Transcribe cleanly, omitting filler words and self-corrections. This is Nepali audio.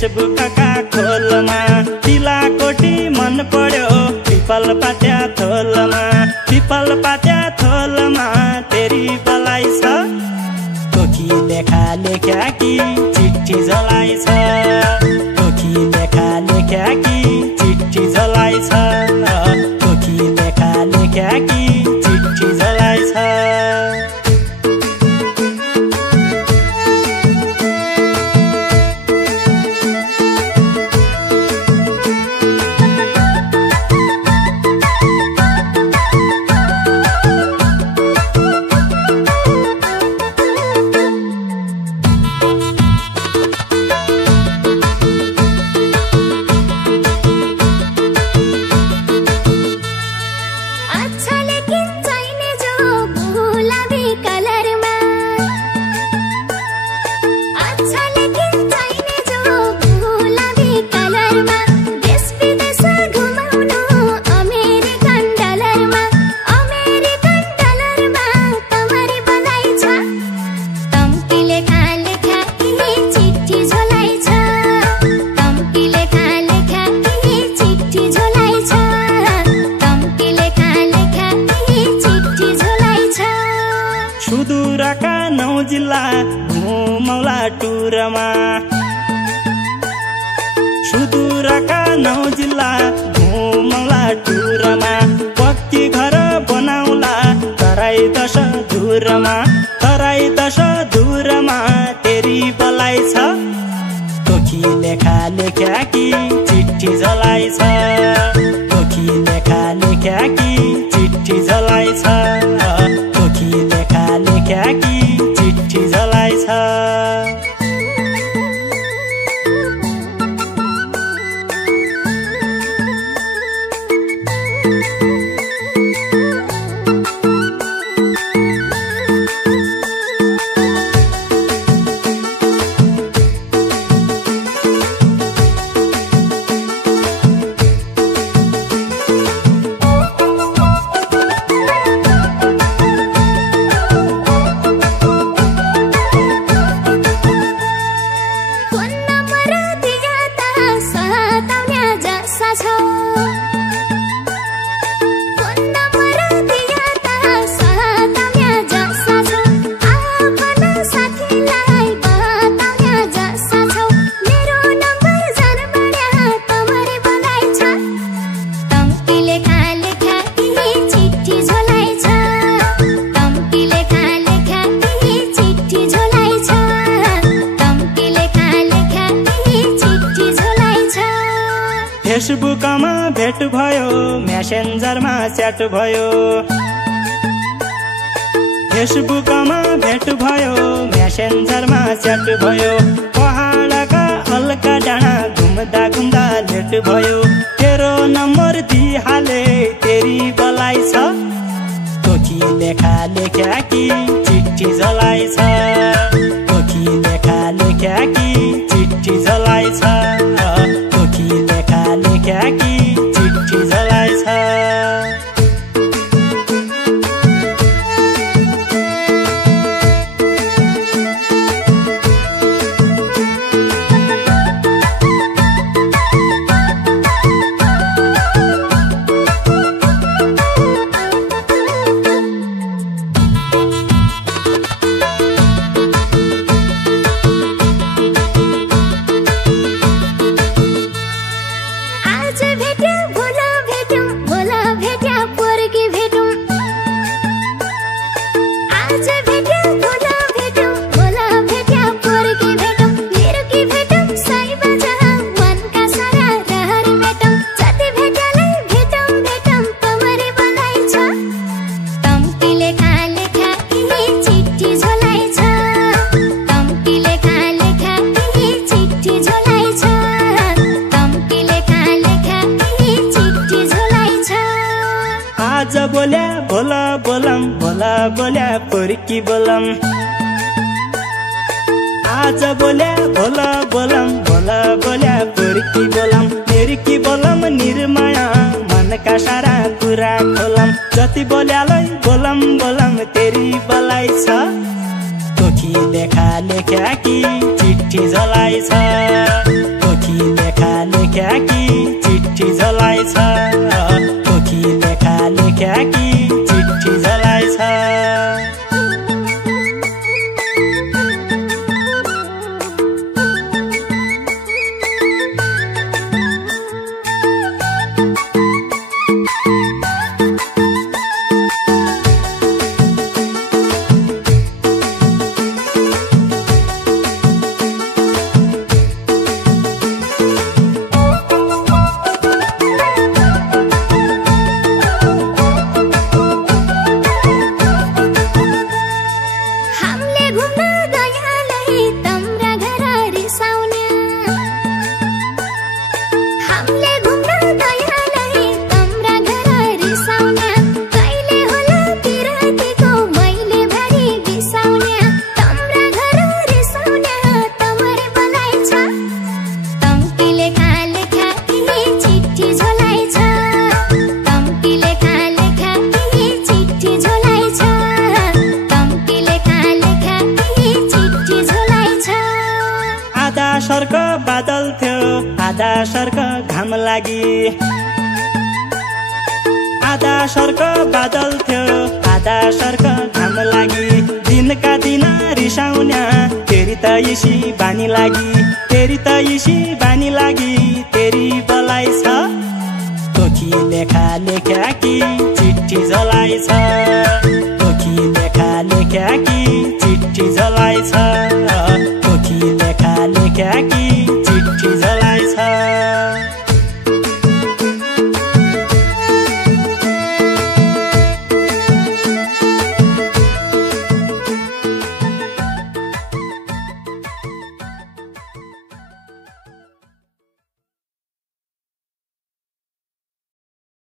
फेसबुकका खोलमा तिलाकोटी मन पर्यो पिपल पात्या थोलमा पिपल पात्या थोलमा तेरी बलाई छ कोखी लेखा लेख्या कि चिट्ठी जलाई छ कोखी लेखा लेख्या कि चिट्ठी जलाई छ कोखी लेखा लेख्या कि चिट्ठी जलाई छ सुदूरका 9 जिल्ला घुमौला टुरमा सुदूरका 9 जिल्ला घुमौला टुरमा पक्की घर बनाउला तराई 10 दूरमा तेरी बलाई छ कोखी लेखा लेख्या कि चिट्ठी जलाई छ कोखी लेखा लेख्या कि चिट्ठी जलाई छ कोखी लेखा लेख्या कि चिट्ठी जलाई छ फेसबुकमा भेट भयो मेसेन्जरमा च्याट भयो फेसबुकमा भेट भयो मेसेन्जरमा च्याट भयो पहाडका हल्का डाँडा घुम्दा घुम्दा लेट भयो तेरो नम्बर दिहाले तेरी बलाई छ कोखी लेखा लेख्या कि चिट्ठी जलाई छ कोखी लेखा लेख्या कि चिट्ठी जलाई छ कोखी लेखा लेख्या कि चिट्ठी जलाई छ आज बोल्या भोला बोलम भोला बोल्या पोरकी बोलम आज बोल्या भोला बोलम भोला बोल्या पोरकी बोलम मेरकी बोलम निर्माया मन का सारा कुरा खोलम जति बोल्यालै बोलम बोलम तेरी बलाई छ कोखी लेखा लेख्या कि चिट्ठी जलाई छ थियो आधा सर्क घाम लागि आधा सर्क बादल थियो आधा सर्क घाम लागि दिनका दिन रिसाउन्या तेरी त इसी बानी लागि तेरी त इसी बानी